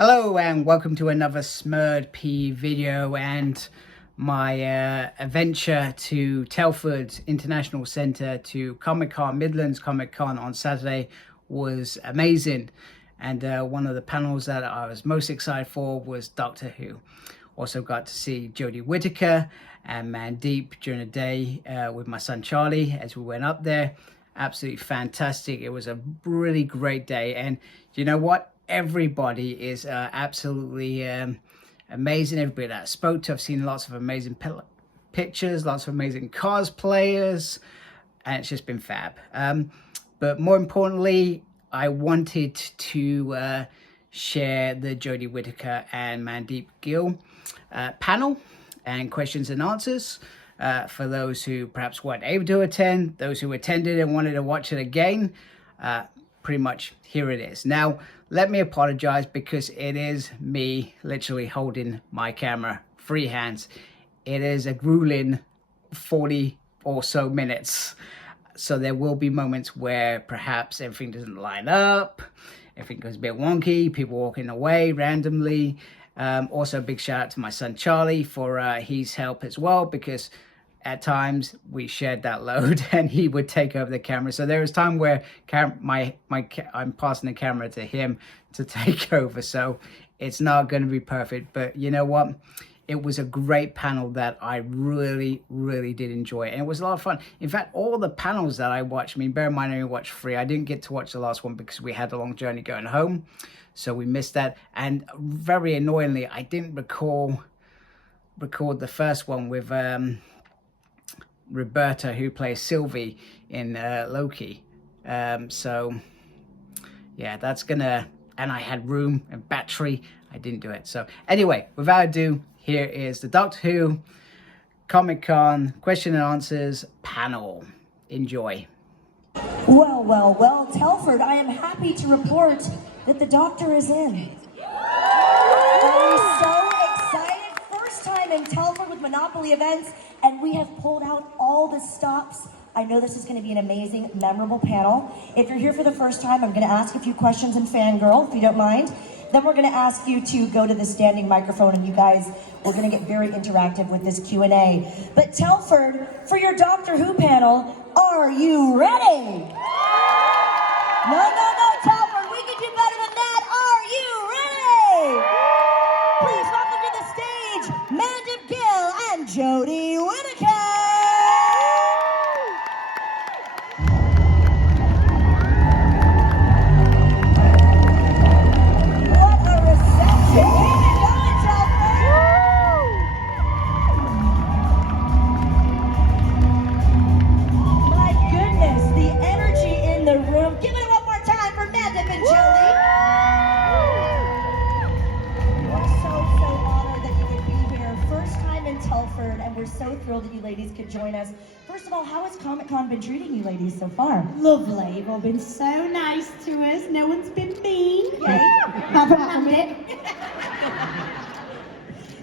Hello and welcome to another Smurd P video, and my adventure to Telford International Centre to Comic-Con, Midlands Comic-Con on Saturday was amazing. And one of the panels that I was most excited for was Doctor Who. Also got to see Jodie Whittaker and Mandip during the day with my son Charlie as we went up there. Absolutely fantastic. It was a really great day, and you know what? Everybody is absolutely amazing. Everybody that I spoke to, I've seen lots of amazing pictures, lots of amazing cosplayers, and it's just been fab. But more importantly, I wanted to share the Jodie Whittaker and Mandip Gill panel and questions and answers for those who perhaps weren't able to attend, those who attended and wanted to watch it again. Pretty much here it is. Now, let me apologize because it is me literally holding my camera free hands. It is a grueling 40 or so minutes. So there will be moments where perhaps everything doesn't line up, everything goes a bit wonky, people walking away randomly. Also a big shout out to my son Charlie for his help as well, because at times we shared that load and he would take over the camera. So there was time where I'm passing the camera to him to take over. So it's not going to be perfect, but you know what? It was a great panel that I really did enjoy. And it was a lot of fun. In fact, all the panels that I watched, I mean, bear in mind I only watched 3. I didn't get to watch the last one because we had a long journey going home. So we missed that. And very annoyingly, I didn't record the first one with Roberta, who plays Sylvie in Loki. So yeah, that's gonna, and I had room and battery, I didn't do it. So anyway, without ado, here is the Doctor Who Comic-Con question and answers panel. Enjoy. Well, Telford, I am happy to report that the Doctor is in. I'm so excited. First time in Telford with Monopoly events, and we have pulled out all the stops. I know this is going to be an amazing, memorable panel. If you're here for the first time, I'm going to ask a few questions in Fangirl, if you don't mind. Then we're going to ask you to go to the standing microphone, and you guys, we're going to get very interactive with this Q&A. But Telford, for your Doctor Who panel, are you ready? No, Telford, we can do better than that. Are you ready? Please welcome to the stage, Mandip, Gill, and Jodie Whittaker. What a reception! Keep it going, Telford. My goodness, the energy in the room. Give it one more time for Mandip and Jodie. We're so honored that you would be here. First time in Telford, and we're so thrilled that you ladies could join us. First of all, how has Comic-Con been treating you ladies so far? Lovely. You've all been so nice to us. No one's been mean. Yay. Apart from it.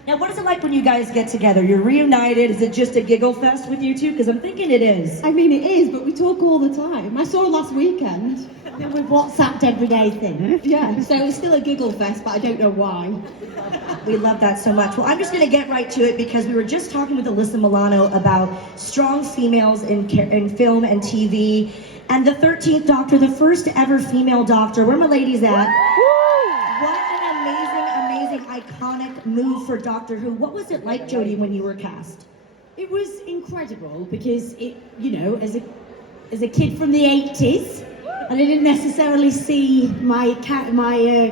Now, what is it like when you guys get together? You're reunited. Is it just a giggle fest with you two? Because I'm thinking it is. I mean, it is, but we talk all the time. I saw her last weekend. Then we've WhatsApped every day thing. Yeah, so it's still a giggle fest, but I don't know why. We love that so much. Well, I'm just going to get right to it because we were just talking with Alyssa Milano about strong females in film and TV. And the 13th Doctor, the first ever female Doctor. Where my ladies at? What an amazing, iconic move for Doctor Who. What was it like, Jodie, when you were cast? It was incredible because it, you know, as a kid from the 80s, and I didn't necessarily see my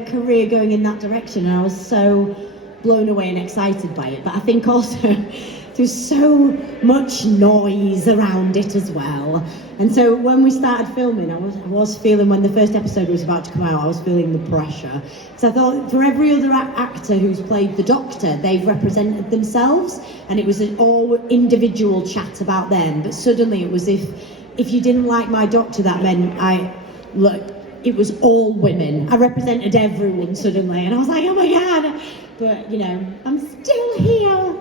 career going in that direction. And I was so blown away and excited by it. But I think also there's so much noise around it as well. And so when we started filming, I was feeling, when the first episode was about to come out, I was feeling the pressure. So I thought for every other actor who's played the Doctor, they've represented themselves, and it was an all individual chat about them. But suddenly it was if you didn't like my Doctor, that meant it was all women. I represented everyone suddenly, and I was like, oh my God. But, you know, I'm still here.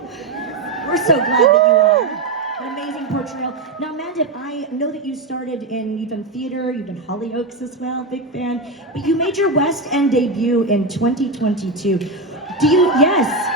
We're so glad that you are. An amazing portrayal. Now, Mandip, I know that you've done theater, you've done Hollyoaks as well, big fan, but you made your West End debut in 2022. Yes.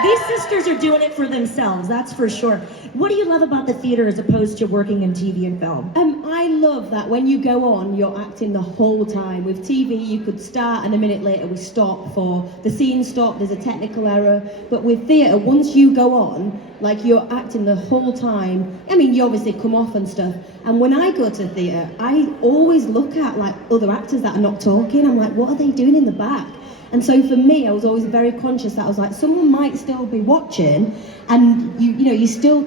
These sisters are doing it for themselves, that's for sure. What do you love about the theater as opposed to working in TV and film? I love that when you go on, you're acting the whole time. With TV, you could start and a minute later we stop for the scene stop, there's a technical error. But with theatre, once you go on, like you're acting the whole time. I mean, you obviously come off and stuff. And when I go to theatre, I always look at like other actors that are not talking. I'm like, what are they doing in the back? And so for me, I was always very conscious that I was like, someone might still be watching, and you're still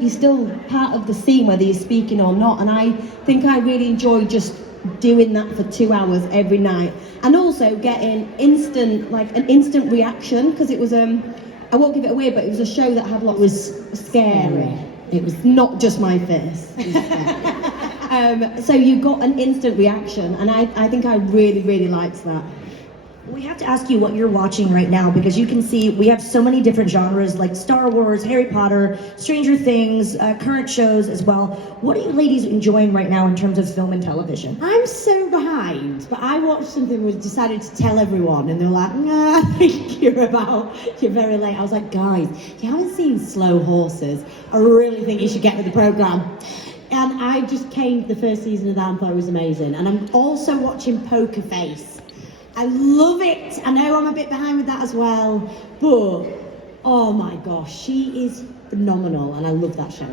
part of the scene whether you're speaking or not. And I think I really enjoyed just doing that for 2 hours every night, and also getting an instant reaction, because it was I won't give it away, but it was a show that had lots. It was scary. It was not just my face. So you got an instant reaction, and I think I really liked that. We have to ask you what you're watching right now, because you can see we have so many different genres like Star Wars, Harry Potter, Stranger Things, current shows as well. What are you ladies enjoying right now in terms of film and television? I'm so behind, but I watched something we decided to tell everyone, and they're like, nah, I think you're very late. I was like, guys, you haven't seen Slow Horses. I really think you should get with the programme. And I just came to the first season of that and thought it was amazing. And I'm also watching Poker Face. I love it. I know I'm a bit behind with that as well, but oh my gosh, she is phenomenal, and I love that show.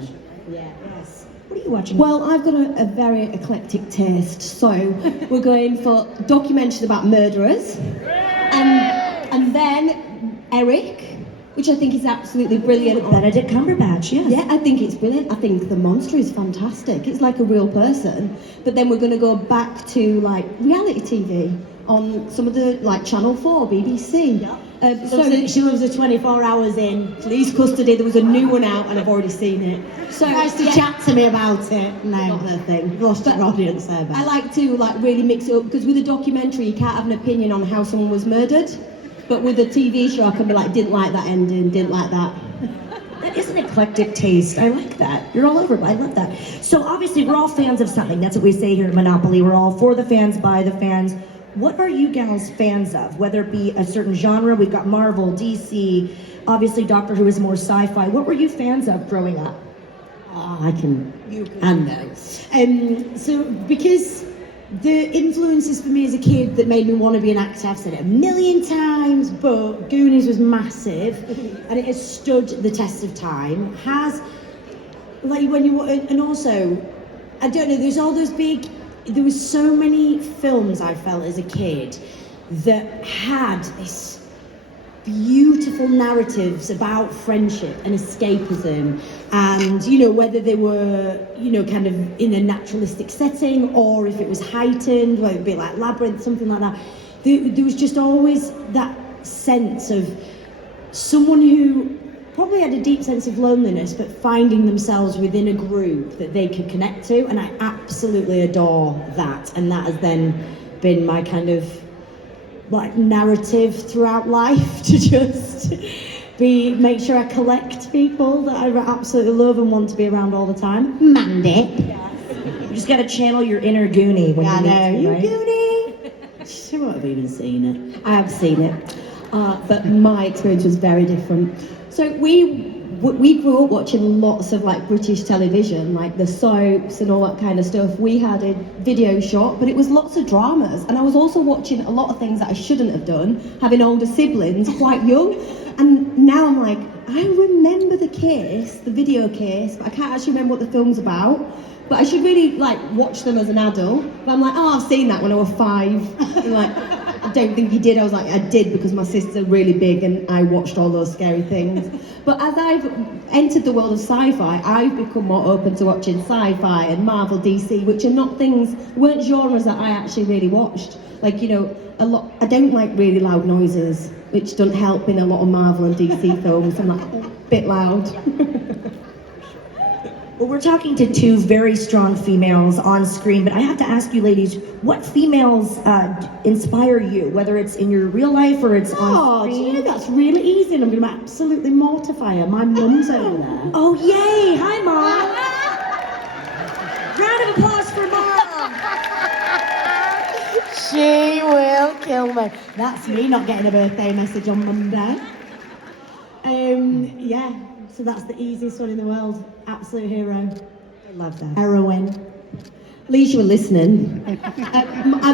Yeah. Yes. What are you watching? Well, I've got a very eclectic taste, so we're going for documentaries about murderers, and then Eric, which I think is absolutely brilliant. Benedict Cumberbatch, yes. Yeah, I think it's brilliant. I think the monster is fantastic. It's like a real person. But then we're going to go back to like reality TV on some of the like Channel 4, BBC. Yeah. She loves the 24 hours in police custody. There was a new one out, and I've already seen it. So Tries to chat to me about it. No, not her thing. lost your audience there. I like to like really mix it up, because with a documentary you can't have an opinion on how someone was murdered. But with a TV show I can be like, didn't like that ending, didn't like that. That is an eclectic taste. I like that. You're all over it. I love that. So obviously we're all fans of something. That's what we say here at Monopoly. We're all for the fans, by the fans. What are you gals fans of? Whether it be a certain genre, we've got Marvel, DC, obviously Doctor Who is more sci-fi. What were you fans of growing up? Oh, I can. So because the influences for me as a kid that made me want to be an actor, I've said it a million times, but Goonies was massive, and it has stood the test of time. Has, like, when you, and also, I don't know, there's all those big, there was so many films I felt as a kid that had this beautiful narratives about friendship and escapism, and whether they were kind of in a naturalistic setting or if it was heightened, whether it be like Labyrinth, something like that. There was just always that sense of someone who probably had a deep sense of loneliness, but finding themselves within a group that they could connect to, and I absolutely adore that, and that has then been my kind of like narrative throughout life, to just make sure I collect people that I absolutely love and want to be around all the time. Mandip. You just gotta channel your inner Goonie when you meet You right? Goonie! She won't have even seen it. I have seen it, but my experience was very different. So we grew up watching lots of like British television, like the soaps and all that kind of stuff. We had a video shop, but it was lots of dramas, and I was also watching a lot of things that I shouldn't have done, having older siblings quite young. And now I'm like, I remember the video case, but I can't actually remember what the film's about. But I should really like watch them as an adult. But I'm like, oh, I've seen that when I was 5. And like, I don't think you did. I was like, I did, because my sisters are really big and I watched all those scary things. But as I've entered the world of sci-fi, I've become more open to watching sci-fi and Marvel, DC, which are not weren't genres that I actually really watched. Like, a lot. I don't like really loud noises, which don't help in a lot of Marvel and DC films. I'm like, a bit loud. Well, we're talking to two very strong females on screen, but I have to ask you ladies, what females inspire you, whether it's in your real life or it's on screen? Do you know that's really easy, and I'm going to absolutely mortify her. My mum's over there. Oh, yay! Hi, Mom! She will kill me. That's me not getting a birthday message on Monday. Yeah, so that's the easiest one in the world. Absolute hero. I love that. Heroine. At least you were listening.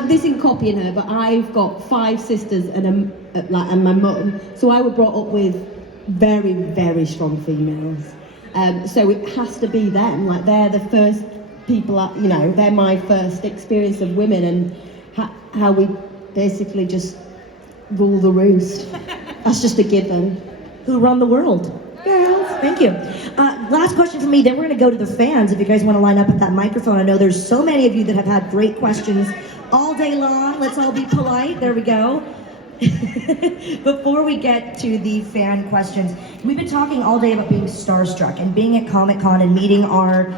This isn't copying her, but I've got 5 sisters and my mum, so I was brought up with very, very strong females. So it has to be them. Like they're the first people, they're my first experience of women and how we basically just rule the roost. That's just a given. Who run the world? Girls. Thank you. Last question for me, then we're going to go to the fans. If you guys want to line up at that microphone, I know there's so many of you that have had great questions all day long. Let's all be polite. There we go. Before we get to the fan questions, we've been talking all day about being starstruck and being at Comic-Con and meeting our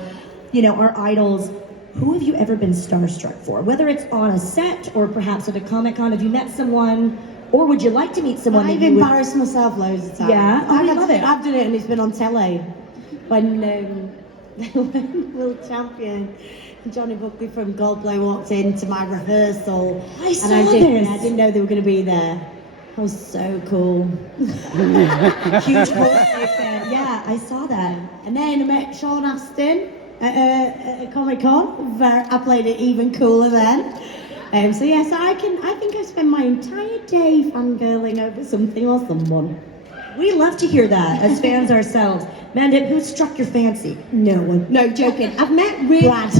idols. Who have you ever been starstruck for? Whether it's on a set or perhaps at a Comic-Con, have you met someone? Or would you like to meet someone? I've embarrassed myself loads of times. Yeah? Oh, I love it. I've done it and it's been on telly. When World Champion Johnny Buckley from Goldplay walked into my rehearsal. I saw and this. I didn't know they were going to be there. I was so cool. Huge Coldplay fan. Yeah, I saw that. And then I met Sean Astin at Comic-Con. I played it even cooler then. So yes, I think I spend my entire day fangirling over something or someone. We love to hear that as fans ourselves. Mandip, who struck your fancy? No one. No, joking. I've met really, Brad.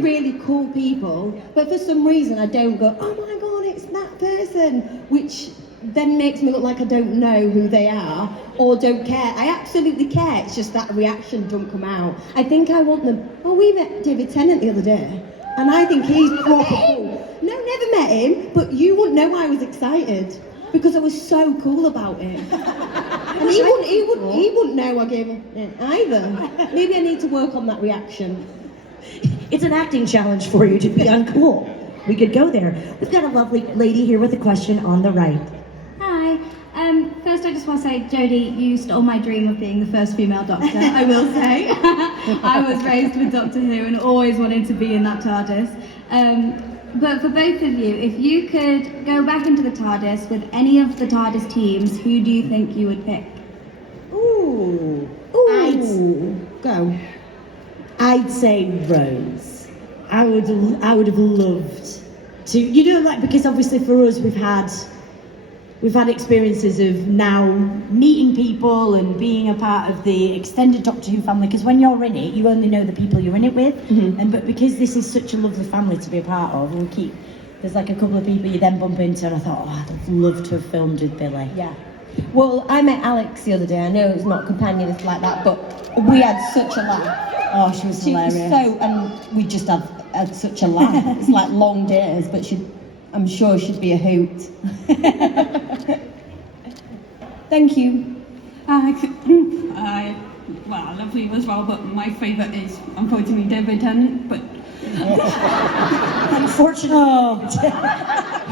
really cool people, but for some reason I don't go, oh my god, it's that person, which then makes me look like I don't know who they are or don't care. I absolutely care. It's just that reaction don't come out. I think I want them. Oh, we met David Tennant the other day. And I think he's proper cool. No, never met him, but you wouldn't know I was excited because I was so cool about it. And he wouldn't know I gave it either. Maybe I need to work on that reaction. It's an acting challenge for you to be uncool. We could go there. We've got a lovely lady here with a question on the right. Hi. First I just want to say, Jodie, you stole my dream of being the first female Doctor, I will say. I was raised with Doctor Who and always wanted to be in that TARDIS. But for both of you, if you could go back into the TARDIS with any of the TARDIS teams, who do you think you would pick? Ooh. Go. I'd say Rose. I would have loved to, because obviously for us we've had experiences of now meeting people and being a part of the extended Doctor Who family, because when you're in it, you only know the people you're in it with. Mm-hmm. But because this is such a lovely family to be a part of, there's like a couple of people you then bump into, and I thought, oh, I'd love to have filmed with Billy. Yeah. Well, I met Alex the other day. I know it's not companionist like that, but we had such a laugh. Oh, she was hilarious. And we just had such a laugh. It's like long days, but I'm sure she'd be a hoot. Thank you. I love you as well, but my favourite is unfortunately David Tennant, but... Unfortunately.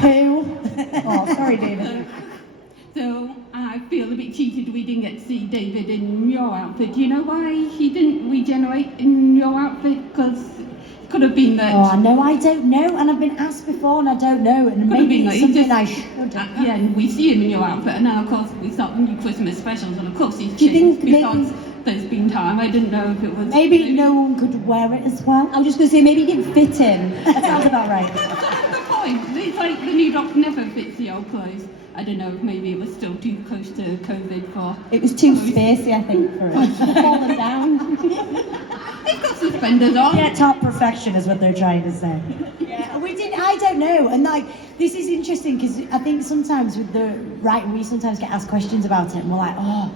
Who? Oh, sorry, David. So I feel a bit cheated we didn't get to see David in your outfit. Do you know why he didn't regenerate in your outfit? Because it could have been that... Oh, no, I don't know, and I've been asked before and I don't know, and maybe it's something I should. Yeah, and we see him in your outfit, and now of course we start the new Christmas specials, and of course he's Do you think changed because there's been time. I didn't know if it was... Maybe no one could wear it as well. I was just going to say, maybe it didn't fit him. That sounds about right. That's a good point. It's like the new Doctor never fits the old clothes. I don't know if maybe it was still too close to COVID for... It was too spacey, I think, for us. Falling down. They've got suspenders on. Yeah, top perfection is what they're trying to say. Yeah, I don't know, and this is interesting because I think sometimes with the writing, we sometimes get asked questions about it, and we're like, oh,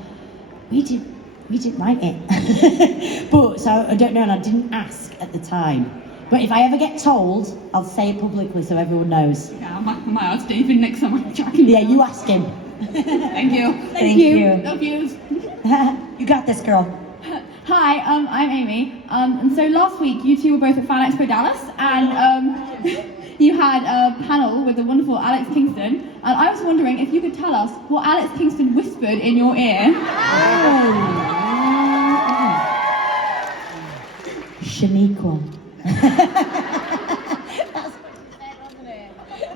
we didn't write it. But so I don't know, and I didn't ask at the time. But if I ever get told, I'll say it publicly so everyone knows. Yeah, I might ask David next time I'm tracking. Yeah, you ask him. Thank you. Thank you. Love you. You got this, girl. Hi, I'm Amy. And so last week you two were both at Fan Expo Dallas, and you had a panel with the wonderful Alex Kingston. And I was wondering if you could tell us what Alex Kingston whispered in your ear. Shaniqua.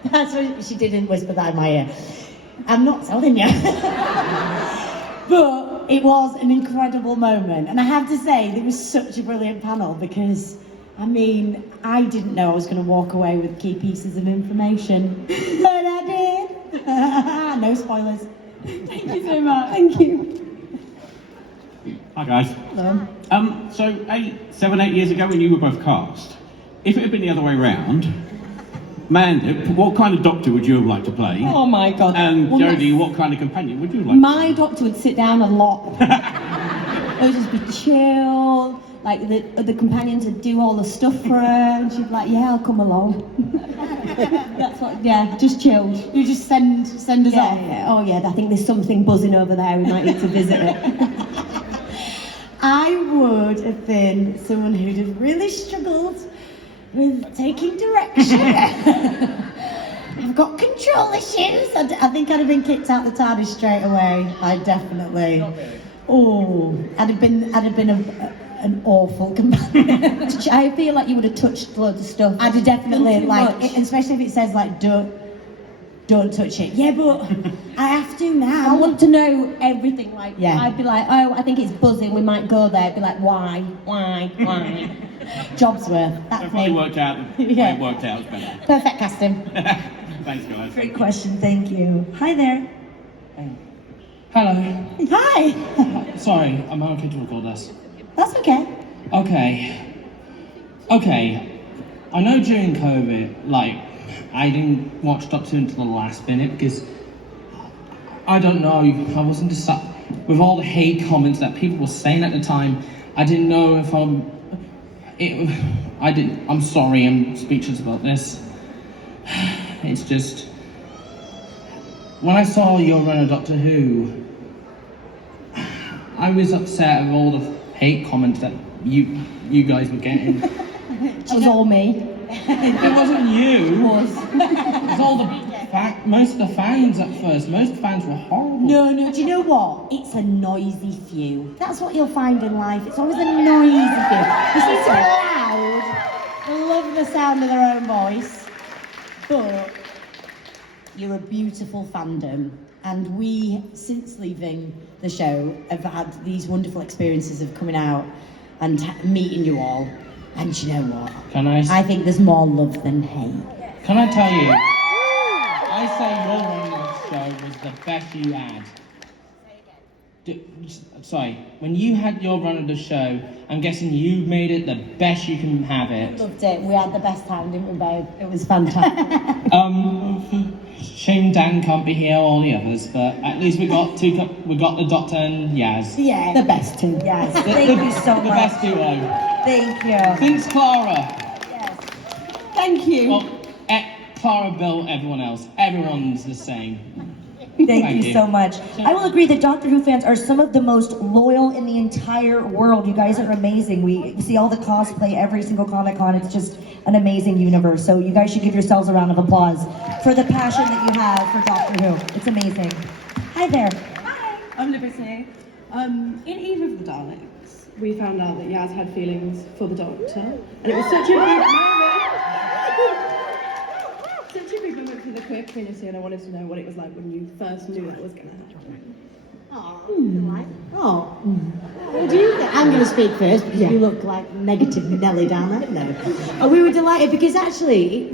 That's what she didn't whisper that in my ear. I'm not telling you. But it was an incredible moment. And I have to say, it was such a brilliant panel because, I mean, I didn't know I was going to walk away with key pieces of information. But I did. No spoilers. Thank you so much. Thank you. Hi guys. Hello. So 7, 8 years ago when you were both cast, if it had been the other way round, Mandip, what kind of doctor would you have liked to play? Oh my God. And Well, Jodie, what kind of companion would you like? My doctor would sit down a lot. It would just be chill. Like the companions would do all the stuff for her, and she'd be like, "Yeah, I'll come along." That's what. Yeah, just chilled. You just send us off. Yeah. Oh yeah. I think there's something buzzing over there. We might need to visit it. I would have been someone who'd have really struggled with taking direction. I've got control issues. I think I'd have been kicked out the TARDIS straight away. I definitely. Oh, I'd have been an awful companion. I feel like you would have touched loads of stuff. I'd have definitely Done too like, much. especially if it says like don't touch it. Yeah, but I have to now. I want to know everything. Like, Yeah. I'd be like, oh, I think it's buzzing. We might go there. I'd be like, why? Job's worth. So That's it probably me. worked out. Yeah. It worked out better. Perfect casting. Thanks guys. Great question, thank you. Hi there. Hello. Hi. Sorry, am I okay to record this? That's okay. Okay. I know during COVID, like, I didn't watch Doctor Who until the last minute because I don't know, I wasn't with all the hate comments that people were saying at the time. I didn't know if I'm sorry, I'm speechless about this. It's just, when I saw your run of Doctor Who, I was upset with all the hate comments that you guys were getting. It was all me. It wasn't you. It was. It was all most of the fans at first. Most fans were horrible. No, do you know what? It's a noisy few. That's what you'll find in life. It's always a noisy few. You seem to be loud, they love the sound of their own voice, but you're a beautiful fandom. And we, since leaving the show, have had these wonderful experiences of coming out and meeting you all. And you know what? I think there's more love than hate. Can I tell you? I say your run of the show was the best you had. Sorry, when you had your run of the show, I'm guessing you made it the best you can have it. Loved it. We had the best time, didn't we, babe? It was fantastic. Shame Dan can't be here, all the others, but at least we got the Doctor and Yaz. Yeah, the best two. Yes, thank you so The much. best duo. Thank you. Since Clara. Yes. Thank you. Well, Clara, Bill, everyone else. Everyone's the same. Thank you so much. I will agree that Doctor Who fans are some of the most loyal in the entire world. You guys are amazing. We see all the cosplay every single Comic-Con. It's just an amazing universe. So you guys should give yourselves a round of applause for the passion that you have for Doctor Who. It's amazing. Hi there. Hi, I'm Liberty. In Eve of the Daleks, we found out that Yaz had feelings for the Doctor, and it was such a big moment. Such a big moment for the queer community, and I wanted to know what it was like when you first knew that was going to happen. What do you think? I'm going to speak first because you look like negative Nelly down there. No. We were delighted because actually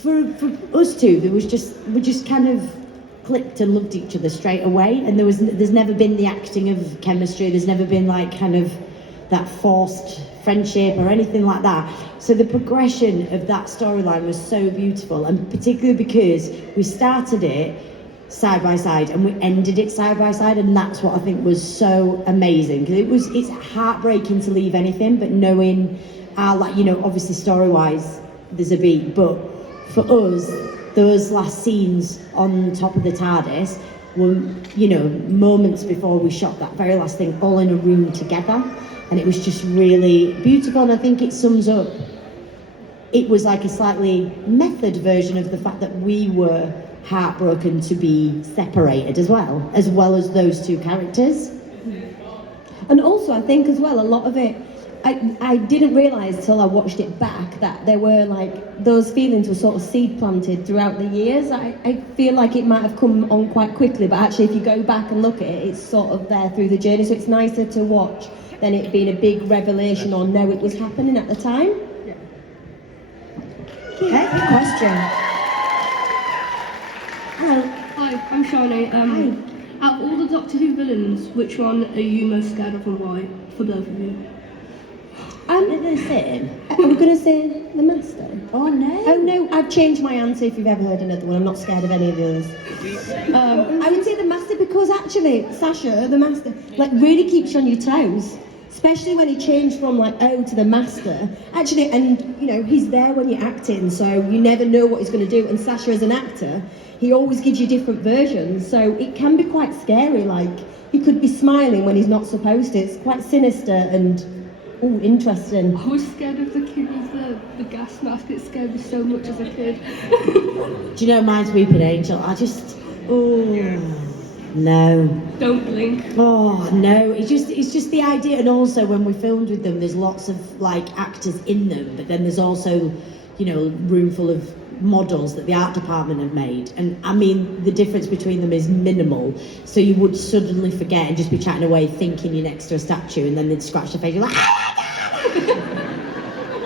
for us two, we just kind of clicked and loved each other straight away, and there's never been the acting of chemistry. There's never been like kind of that forced friendship or anything like that. So the progression of that storyline was so beautiful, and particularly because we started it side by side and we ended it side by side, and that's what I think was so amazing, because it's heartbreaking to leave anything, but knowing obviously story wise there's a beat, but for us those last scenes on top of the TARDIS were moments before we shot that very last thing, all in a room together, and it was just really beautiful. And I think it sums up, it was like a slightly method version of the fact that we were heartbroken to be separated as well as those two characters. And also, I think as well, a lot of it I didn't realise till I watched it back that there were like, those feelings were sort of seed planted throughout the years. I feel like it might have come on quite quickly, but actually if you go back and look at it, it's sort of there through the journey, so it's nicer to watch than it being a big revelation or know it was happening at the time. Okay, good question. Hello. Hi, I'm Shani. Out of all the Doctor Who villains, which one are you most scared of and why? For both of you. I'm gonna say, are we gonna say the Master? Oh no. Oh no, I've changed my answer if you've ever heard another one. I'm not scared of any of the others. I would say the Master because actually, Sasha, the Master, like really keeps you on your toes. Especially when he changed from like O to the Master. Actually, and you know, he's there when you're acting, so you never know what he's gonna do. And Sasha as an actor, he always gives you different versions, so it can be quite scary, like he could be smiling when he's not supposed to. It's quite sinister and interesting. I was scared of the kid with the gas mask. It scared me so much as a kid. Do you know mine's Weeping Angel? I just, no. Don't blink. Oh no, it's just the idea, and also when we filmed with them, there's lots of like actors in them, but then there's also, you know, a room full of models that the art department have made, and I mean the difference between them is minimal, so you would suddenly forget and just be chatting away thinking you're next to a statue, and then they'd scratch the face, you're like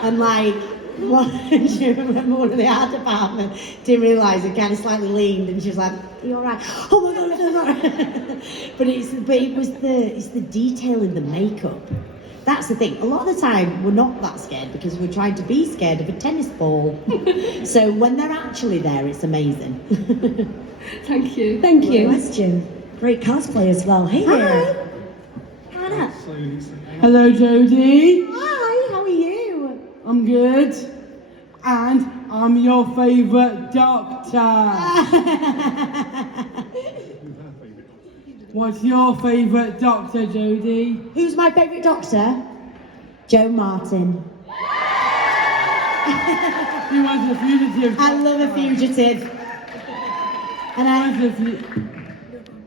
and like what, do you remember one of the art department didn't realise it kind of slightly leaned and she was like, are you alright? Oh my god, I'm alright. but it's the detail in the makeup. That's the thing. A lot of the time, we're not that scared because we're trying to be scared of a tennis ball. So when they're actually there, it's amazing. Thank you. Thank you. Question. Great cosplay as well. Hey there. Come on up. Hello, Jodie. Hi, how are you? I'm good. And I'm your favourite doctor. What's your favourite doctor, Jodie? Who's my favourite doctor? Joe Martin. She was a fugitive. I love a fugitive. And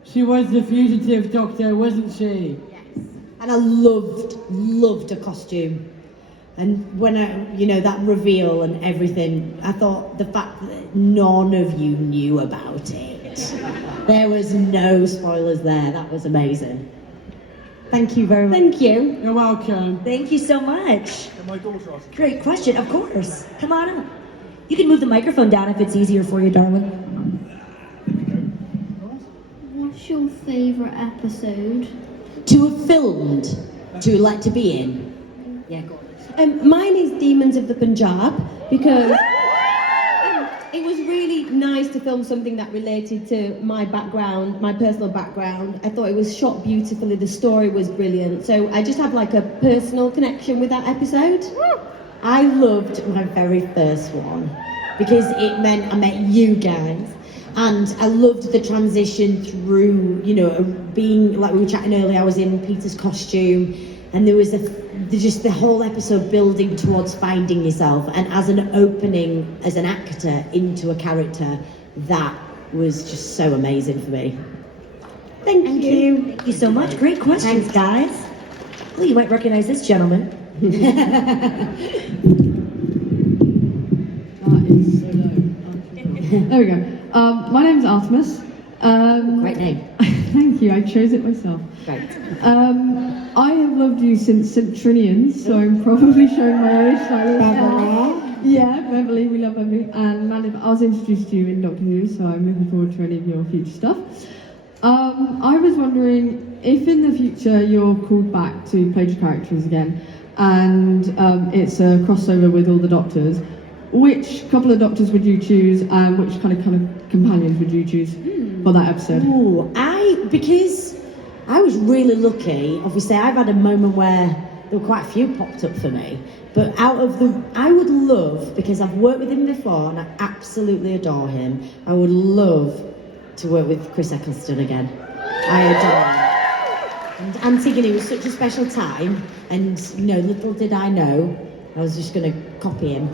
she was the fugitive doctor, wasn't she? Yes. And I loved her costume. And when that reveal and everything, I thought the fact that none of you knew about it. There was no spoilers there. That was amazing. Thank you very much. Thank you. You're welcome. Thank you so much. Great question, of course. Come on up. You can move the microphone down if it's easier for you, darling. What's your favourite episode? To have filmed, to be in. Yeah, go on. Mine is Demons of the Punjab because it was really nice to film something that related to my background, my personal background. I thought it was shot beautifully, the story was brilliant. So I just have like a personal connection with that episode. I loved my very first one because it meant I met you guys. And I loved the transition through, being, like we were chatting earlier, I was in Peter's costume, and there was just the whole episode building towards finding yourself, and as an opening as an actor into a character, that was just so amazing for me. Thank you. Thank you so much. Great questions, guys. Well, you might recognize this gentleman. There we go. My name's Artemis. Great name. Thank you, I chose it myself. Great. I have loved you since St. Trinian, so I'm probably showing my age slightly. Beverly. Yeah, Beverly, we love Beverly. And Mandip, I was introduced to you in Doctor Who, so I'm looking forward to any of your future stuff. I was wondering if in the future you're called back to play your characters again, and it's a crossover with all the Doctors, which couple of Doctors would you choose, and which kind of companions would you choose for that episode? Ooh, because I was really lucky. Obviously, I've had a moment where there were quite a few popped up for me. But I would love, because I've worked with him before and I absolutely adore him, I would love to work with Chris Eccleston again. I adore him. And Antigone was such a special time, and little did I know, I was just going to copy him.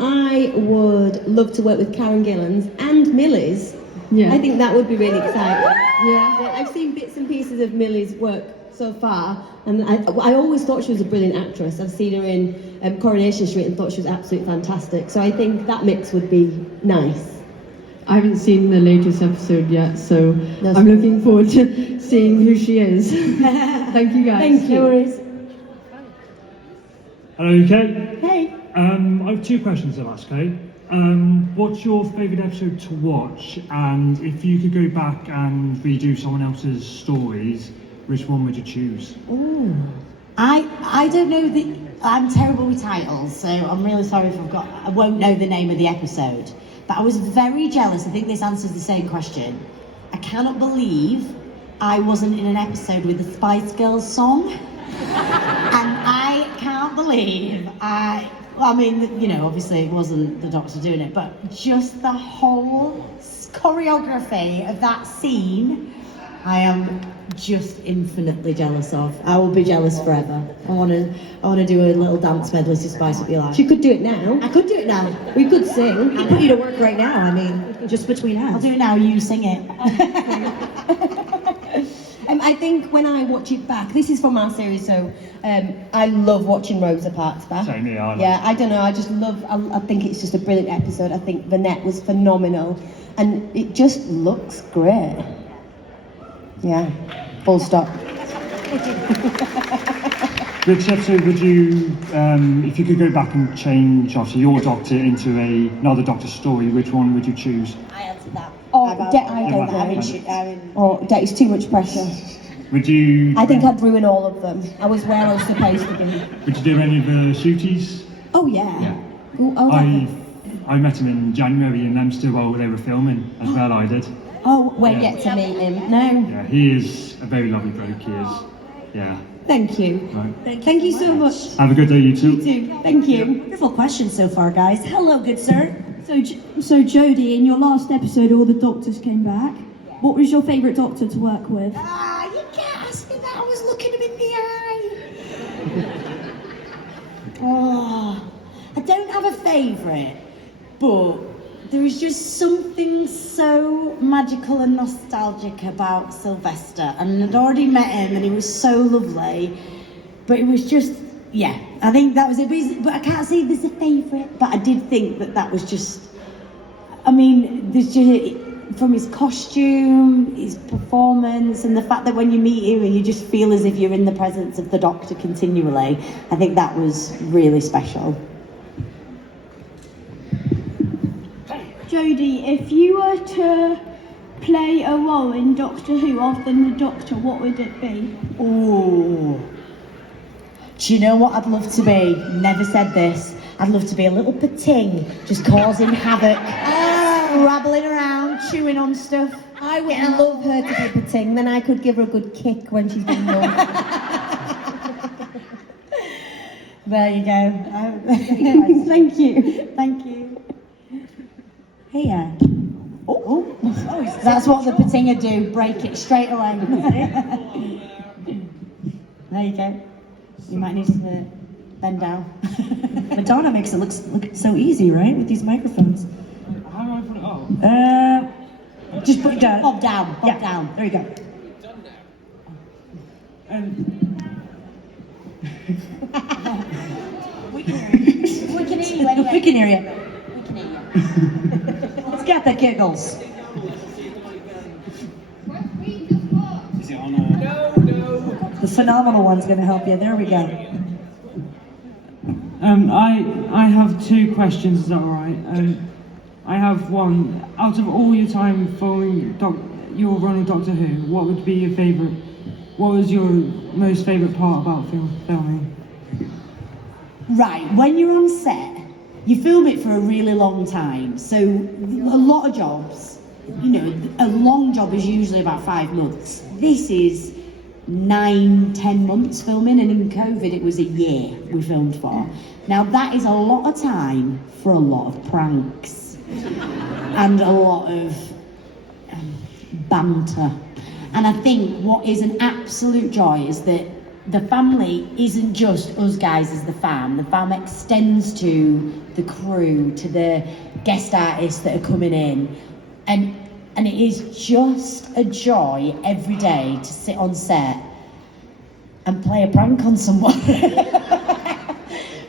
I would love to work with Karen Gillans and Millie's. Yeah. I think that would be really exciting. Yeah. I've seen bits and pieces of Millie's work so far, and I always thought she was a brilliant actress. I've seen her in Coronation Street and thought she was absolutely fantastic. So I think that mix would be nice. I haven't seen the latest episode yet, so I'm looking forward to seeing who she is. Thank you guys. Thank you. No worries. Hello, Kate. Hey. I have 2 questions to ask, Kate. What's your favourite episode to watch? And if you could go back and redo someone else's stories, which one would you choose? Ooh. I don't know I'm terrible with titles, so I'm really sorry if I won't know the name of the episode. But I was very jealous. I think this answers the same question. I cannot believe I wasn't in an episode with the Spice Girls song. And I can't believe I mean, you know, obviously it wasn't the Doctor doing it, but just the whole choreography of that scene, I am just infinitely jealous of. I will be jealous forever. I want to do a little dance medley to spice up your life. She could do it now. I could do it now. We could sing. I'll put you to work right now. I mean, just between us. I'll do it now. You sing it. I think when I watch it back, this is from our series, so I love watching Rosa Parks back. Same here, Yeah, I don't know, I just love, I think it's just a brilliant episode. I think Vanette was phenomenal, and it just looks great. Yeah, full stop. Which episode would you, if you could go back and change, obviously, your Doctor into another Doctor story, which one would you choose? I answered that. I don't know. It's too much pressure. Would you... I think I'd ruin all of them. I was where I was supposed to be. Would you do any of the shooties? Oh yeah. Yeah. Ooh, oh, I met him in January in Leicester while they were filming, as well I did. Oh, won't Yeah. get to meet him. No. Yeah, he is a very lovely bloke, he is. Yeah. Thank you. Right. Thank you so much. Have a good day, you two. You too. Thank you. Wonderful questions so far, guys. Hello, good sir. So Jodie, in your last episode, all the doctors came back. What was your favourite doctor to work with? You can't ask me that. I was looking him in the eye. Oh, I don't have a favourite, but there is just something so magical and nostalgic about Sylvester. And I'd already met him and he was so lovely. But it was just, yeah, I think that was it. But I can't say there's a favourite. But I did think that was just, I mean, there's just, from his costume, his performance, and the fact that when you meet him and you just feel as if you're in the presence of the Doctor continually, I think that was really special. Jodie, if you were to play a role in Doctor Who other than the Doctor, what would it be? Ooh. Do you know what I'd love to be? Never said this. I'd love to be a little pating, just causing havoc, rabbling around, chewing on stuff. I would love her to be pating, then I could give her a good kick when she's been naughty. There you go. Thank you. Thank you. Here. Oh. That's what the patinger do, break it straight away. There you go. You might need to bend down. Madonna makes it look so easy, right? With these microphones. How do I put it up? Just put it down. Bob down. There you go. We can hear you anyway. We can hear you. It's got the giggles. Is it on or... The phenomenal one's going to help you. There we go. I have 2 questions, is that alright? I have one. Out of all your time following your run of Doctor Who, what would be your favourite? What was your most favourite part about filming? Right, when you're on set, you film it for a really long time. So a lot of jobs, you know, a long job is usually about 5 months. This is 9-10 months filming, and in COVID it was a year we filmed for. Now that is a lot of time for a lot of pranks and a lot of banter. And I think what is an absolute joy is that the family isn't just us guys as the fam. The fam extends to the crew, to the guest artists that are coming in. And it is just a joy every day to sit on set and play a prank on someone.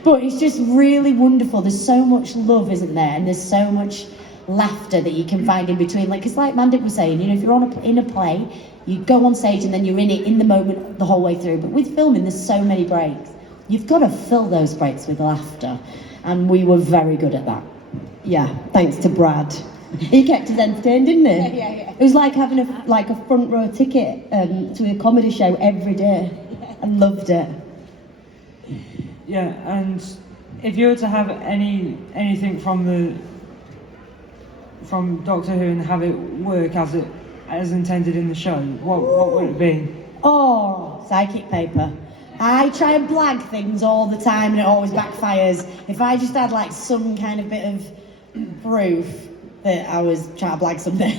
But it's just really wonderful. There's so much love, isn't there? And there's so much laughter that you can find in between. Like, it's like Mandip was saying, you know, if you're in a play, you go on stage and then you're in it in the moment the whole way through. But with filming, there's so many breaks. You've got to fill those breaks with laughter. And we were very good at that. Yeah, thanks to Brad. He kept us entertained, didn't he? Yeah. It was like having a front row ticket to a comedy show every day. I loved it. Yeah, and if you were to have anything from Doctor Who and have it work as intended in the show, what would it be? Oh, psychic paper. I try and blag things all the time and it always backfires. If I just had like some kind of bit of proof that I was trying to blag something,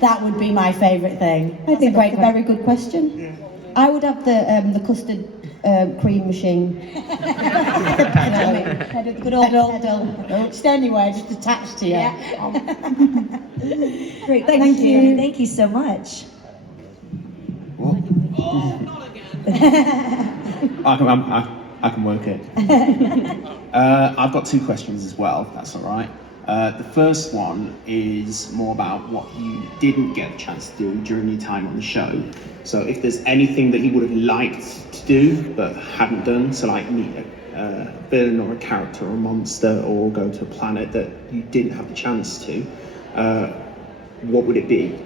that would be my favourite thing. I think that's a very good question. Yeah. I would have the custard cream machine. Good old pedal. Don't stand anywhere, just attached to you. Yeah. Great, thank you. Thank you so much. What? Oh, not again. I can work it. I've got two questions as well, if that's all right. The first one is more about what you didn't get a chance to do during your time on the show. So if there's anything that you would have liked to do but hadn't done, so like meet a villain or a character or a monster or go to a planet that you didn't have the chance to, what would it be?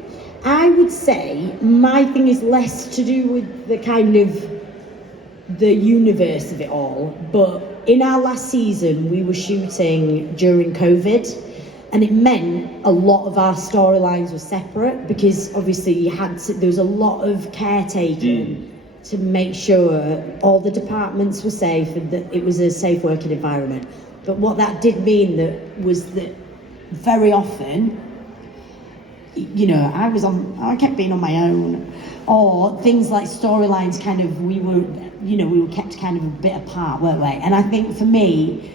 I would say my thing is less to do with the kind of the universe of it all, but in our last season we were shooting during COVID, and it meant a lot of our storylines were separate because obviously there was a lot of caretaking to make sure all the departments were safe and that it was a safe working environment. But what that did mean was that very often, you know, I kept being on my own, or things like storylines we were kept kind of a bit apart, weren't we? And I think for me,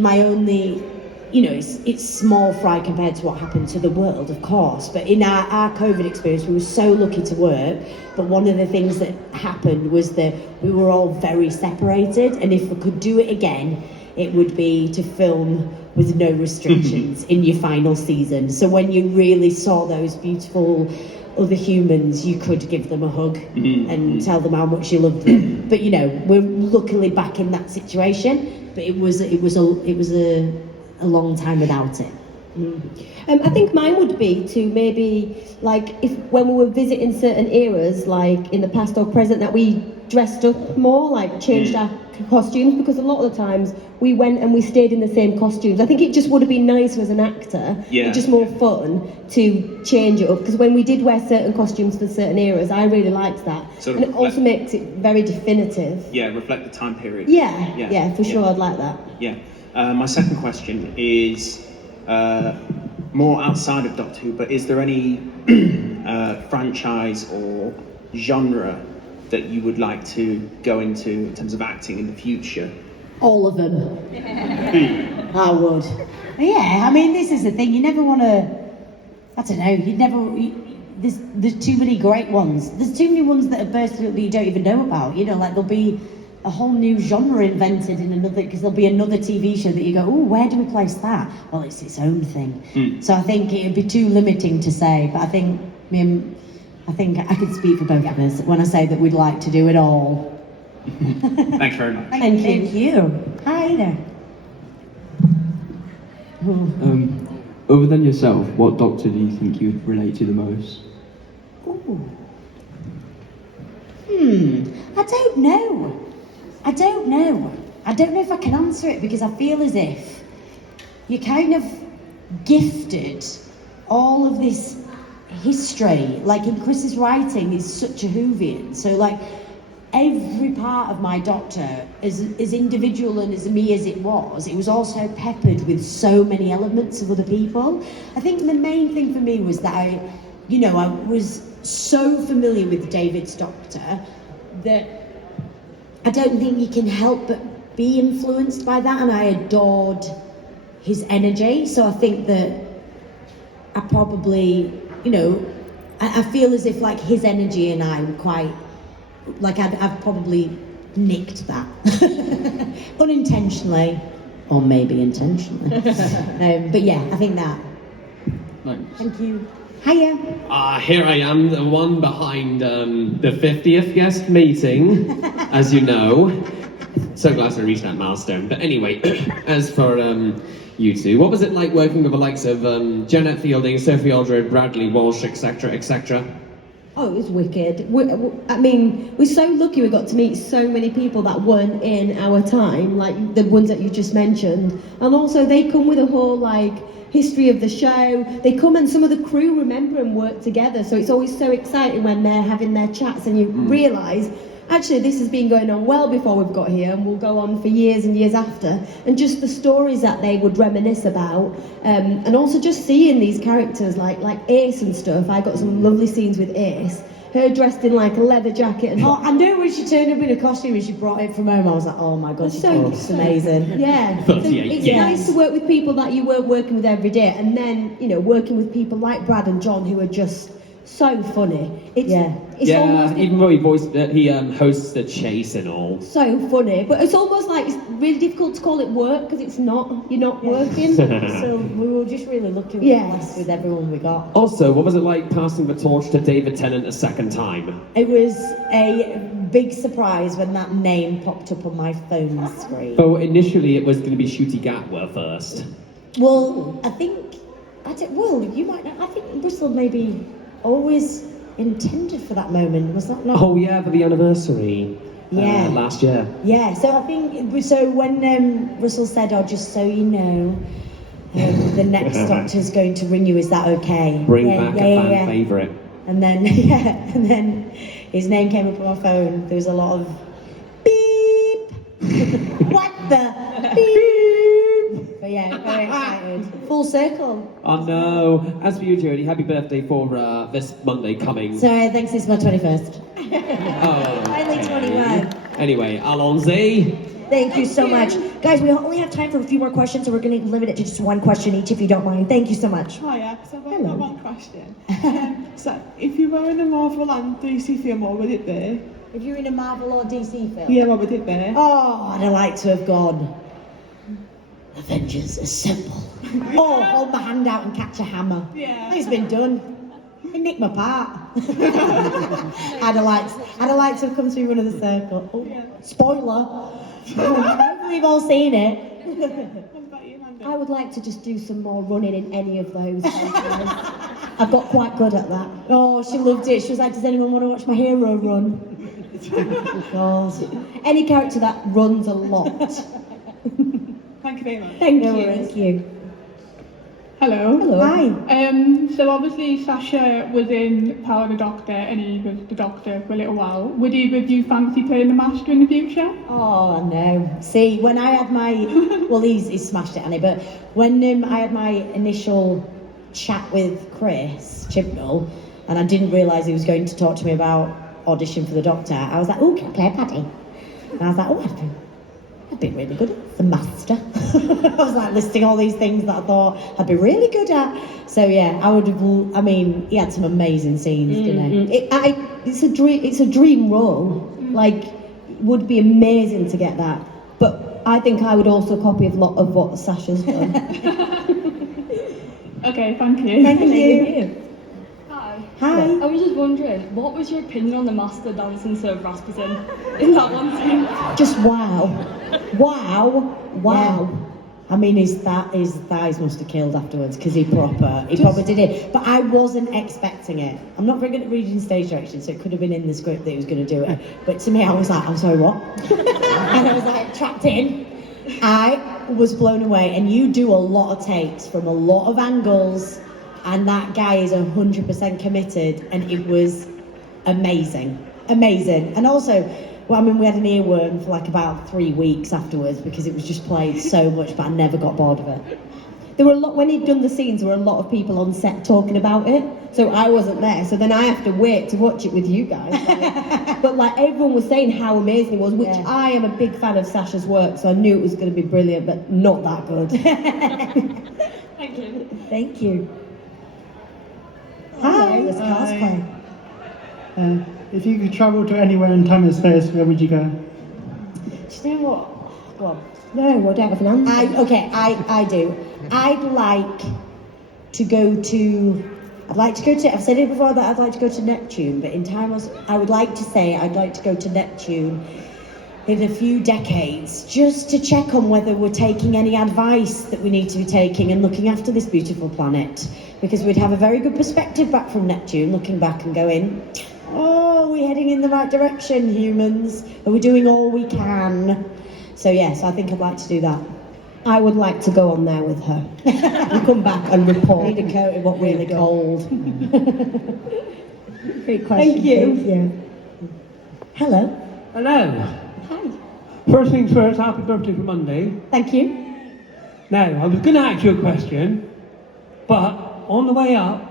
my only, you know, it's small fry compared to what happened to the world, of course, but in our COVID experience, we were so lucky to work, but one of the things that happened was that we were all very separated, and if we could do it again, it would be to film with no restrictions in your final season. So when you really saw those beautiful other humans, you could give them a hug and tell them how much you loved them. But you know, we're luckily back in that situation. But it was a long time without it. I think mine would be to maybe, like, if when we were visiting certain eras, like in the past or present, that we dressed up more, like changed our costumes, because a lot of the times we went and we stayed in the same costumes. I think it just would have been nicer as an actor, just more fun to change it up, because when we did wear certain costumes for certain eras, I really liked that. And it also makes it very definitive. Yeah, reflect the time period. Yeah, for sure, I'd like that. Yeah. My second question is more outside of Doctor Who, but is there any franchise or genre that you would like to go into in terms of acting in the future? All of them. I would. Yeah, I mean, this is the thing, you never want to, I don't know, there's too many great ones. There's too many ones that are bursting up that you don't even know about, you know, like there'll be a whole new genre invented in another, because there'll be another TV show that you go, oh, where do we place that? Well, it's its own thing. So I think it'd be too limiting to say, but I think I could speak for both of us when I say that we'd like to do it all. Thanks very much. Thank you. Hi there. Other than yourself, what Doctor do you think you'd relate to the most? I don't know. I don't know if I can answer it, because I feel as if you're kind of gifted all of this history. Like in Chris's writing is such a Whovian, so like every part of my Doctor, as individual and as me as it was also peppered with so many elements of other people. I think the main thing for me was that I was so familiar with David's Doctor that I don't think you can help but be influenced by that, and I adored his energy. So I think that I probably, I feel as if like his energy and I were quite like I've probably nicked that unintentionally, or maybe intentionally. But yeah, I think that. Thank you. Hiya. Here I am, the one behind the 50th guest meeting, as you know. So glad to reach that milestone. But anyway, as for you two, what was it like working with the likes of Janet Fielding, Sophie Aldred, Bradley Walsh, etc., etc.? Oh, it was wicked. I mean, we're so lucky we got to meet so many people that weren't in our time, like the ones that you just mentioned. And also they come with a whole like history of the show. They come and some of the crew remember and work together. So it's always so exciting when they're having their chats and you realise, actually this has been going on well before we've got here and will go on for years and years after. And just the stories that they would reminisce about. And also just seeing these characters like Ace and stuff. I got some lovely scenes with Ace. Her dressed in like a leather jacket and I knew when she turned up in a costume and she brought it from home, I was like, oh my god, it's amazing. Yeah, so it's nice to work with people that you weren't working with every day, and then, you know, working with people like Brad and John who are just so funny. It's almost even though he hosts the chase and all. so funny, but it's almost like it's really difficult to call it work because it's not. You're not working. So we were just really lucky with everyone we got. Also, what was it like passing the torch to David Tennant a second time? It was a big surprise when that name popped up on my phone screen. So initially it was going to be Shooty Gatwa first. Well, I think you might know. I think Bristol maybe always intended for that moment. Was that not? Oh yeah, for the anniversary. Last year. Yeah, so I think when Russell said, "Oh, just so you know, the next Doctor's going to ring you. Is that okay?" Bring back a fan favourite. And then and then his name came up on my phone. There was a lot of beep. What the beep? But yeah, very excited. Full circle. Oh no! As for you, Jodie, happy birthday for this Monday coming. Sorry, thanks. It's my 21st. Finally 21. Anyway, Alonzi. Thank you so much. Guys, we only have time for a few more questions, so we're going to limit it to just one question each, if you don't mind. Thank you so much. Hiya, so I've only got one question. So, if you were in a Marvel and DC film, what would it be? If you're in a Marvel or DC film? Yeah, what would it be? Oh, I'd have liked to have gone Avengers Assemble. Or hold my hand out and catch a hammer. Yeah. It's been done. It nicked my part. I'd have liked to have come through one of the circle. Oh, spoiler. Hopefully you've all seen it. I would like to just do some more running in any of those places. I've got quite good at that. Oh, she loved it. She was like, does anyone want to watch my hero run? God. Any character that runs a lot. Thank you very much. Thank you. Hello. Hello. Hi. So obviously Sasha was in Power of the Doctor and he was the Doctor for a little while. Would either of you fancy playing the Master in the future? Oh no. See, when I had my well, he's smashed it, Annie. But when I had my initial chat with Chris Chibnall, and I didn't realise he was going to talk to me about audition for the Doctor, I was like, oh, can I play a Paddy? And I was like, oh, I'd be really good at the Master. I was like listing all these things that I thought I'd be really good at. So yeah, I would have. I mean, he had some amazing scenes, didn't he? It's a dream role. Like, it would be amazing to get that. But I think I would also copy a lot of what Sasha's done. Okay, thank you. Thank you. Hi. I was just wondering, what was your opinion on the Master dancing Sir Rasputin in that one scene? Just wow. Yeah. I mean, his thighs must have killed afterwards because he probably did it. But I wasn't expecting it. I'm not very good at reading stage directions, so it could have been in the script that he was going to do it. But to me, I was like, I'm sorry, what? And I was like, trapped in. I was blown away. And you do a lot of takes from a lot of angles. And that guy is 100% committed, and it was amazing. And also, well, I mean, we had an earworm for like about 3 weeks afterwards because it was just played so much, but I never got bored of it. There were when he'd done the scenes, there were a lot of people on set talking about it, so I wasn't there. So then I have to wait to watch it with you guys. But like everyone was saying how amazing it was, which I am a big fan of Sasha's work, so I knew it was going to be brilliant, but not that good. Thank you. Thank you. Hi, it's cosplay. If you could travel to anywhere in time and space, where would you go? Do you know what? Go on. No, I don't have an answer. I do. I'd like to go to, I've said it before that I'd like to go to Neptune, but in time I would like to say I'd like to go to Neptune in a few decades, just to check on whether we're taking any advice that we need to be taking and looking after this beautiful planet. Because we'd have a very good perspective back from Neptune, looking back and going, oh, we're heading in the right direction, humans. Are we doing all we can? So yes, I think I'd like to do that. I would like to go on there with her and come back and report. Need a coat of what really cold. Great question. Thank you. Thank you. Hello. Hello. Hi. First things first, happy birthday for Monday. Thank you. Now, I was going to ask you a question, but on the way up,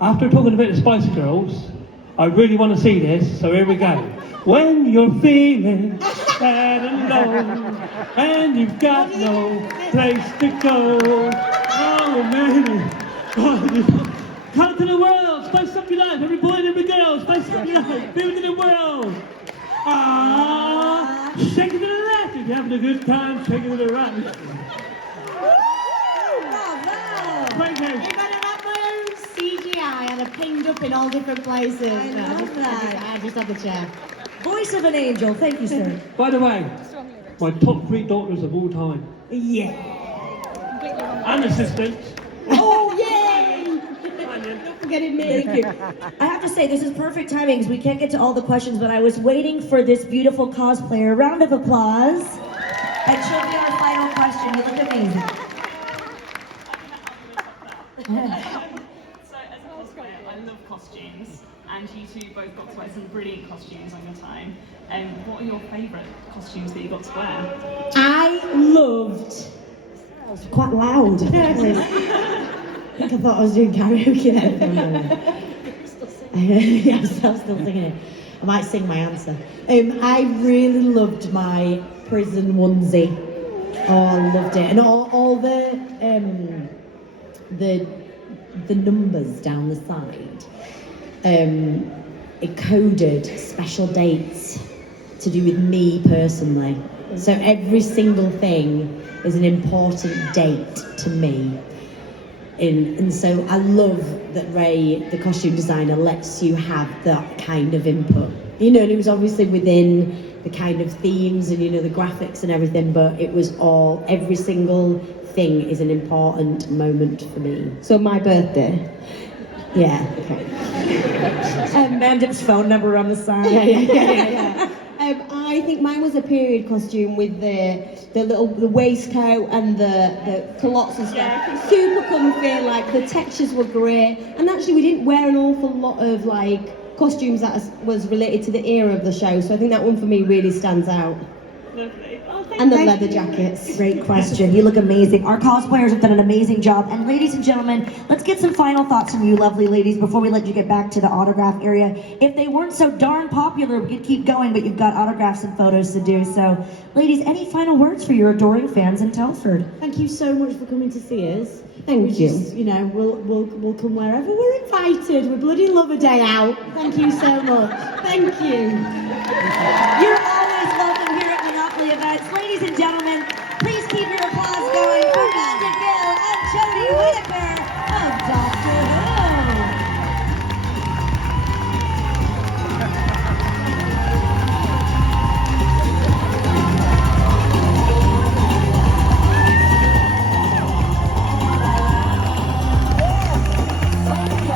after talking about the Spice Girls, I really want to see this, so here we go. When you're feeling sad and alone, and you've got no place to go, oh man, come to the world, spice up your life, every boy and every girl, spice up your life, build to the world. Ah, shake it to the left if you're having a good time, shake it to the right. Thank you. You've got to have my own CGI and a pinged up in all different places. I love that. I just had the chair. Voice of an angel. Thank you, sir. By the way, my top 3 daughters of all time. Yeah. And assistants. Oh, yay! Don't forget it, me. Thank you. I have to say, this is perfect timing because we can't get to all the questions, but I was waiting for this beautiful cosplayer. A round of applause. And she'll be our final question. You look amazing. So as a cosplayer, I love costumes, and you two both got to wear some brilliant costumes on your time. What are your favourite costumes that you got to wear? I loved. That was quite loud. I think I thought I was doing karaoke then. Yeah, I'm still singing it. I might sing my answer. I really loved my prison onesie. Oh, I loved it, and all the numbers down the side. It coded special dates to do with me personally. So every single thing is an important date to me. And so I love that Ray, the costume designer, lets you have that kind of input. You know, and it was obviously within the kind of themes and, you know, the graphics and everything, but it was all, every single thing is an important moment for me. So my birthday. Yeah, okay. Mandip's phone number on the side. Yeah. I think mine was a period costume with the waistcoat and the culottes and stuff. Yeah. Super comfy, like the textures were great. And actually we didn't wear an awful lot of like costumes that was related to the era of the show. So I think that one for me really stands out. Lovely. And the leather jackets. Great question. You look amazing. Our cosplayers have done an amazing job. And ladies and gentlemen, let's get some final thoughts from you lovely ladies before we let you get back to the autograph area. If they weren't so darn popular, we could keep going, but you've got autographs and photos to do. So, ladies, any final words for your adoring fans in Telford? Thank you so much for coming to see us. Thank you. Just, you know, we'll come wherever we're invited. We bloody love a day out. Thank you so much. Thank you. You're always welcome here at Monopoly events. Ladies and gentlemen, please keep your applause going for Mandip, Gill and Jodie Whittaker of Doctor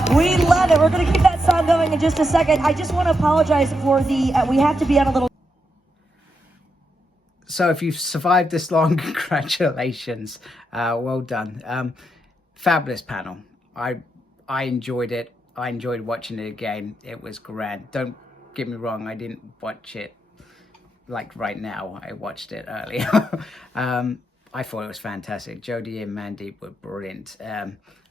Who. We love it. We're going to keep that song going in just a second. I just want to apologize for the, we have to be on a little. So if you've survived this long, congratulations. Well done. Fabulous panel. I enjoyed it. I enjoyed watching it again. It was grand. Don't get me wrong, I didn't watch it like right now. I watched it earlier. I thought it was fantastic. Jodie and Mandip were brilliant.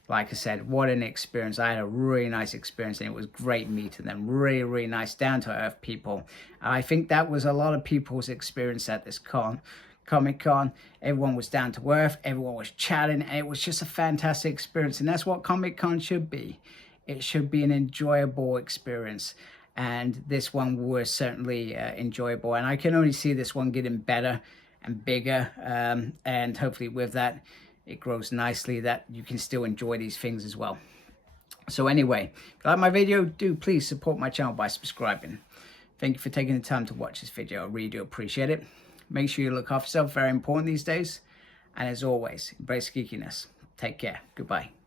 Like I said, what an experience. I had a really nice experience, and it was great meeting them. Really, really nice, down-to-earth people. I think that was a lot of people's experience at this Comic-Con. Everyone was down to earth, everyone was chatting, and it was just a fantastic experience. And that's what Comic-Con should be. it should be an enjoyable experience. And this one was certainly enjoyable. And I can only see this one getting better and bigger. And hopefully with that, it grows nicely, that you can still enjoy these things as well. So anyway, if you like my video, do please support my channel by subscribing. Thank you for taking the time to watch this video. I really do appreciate it. Make sure you look after yourself, very important these days. And as always, embrace geekiness. Take care. Goodbye.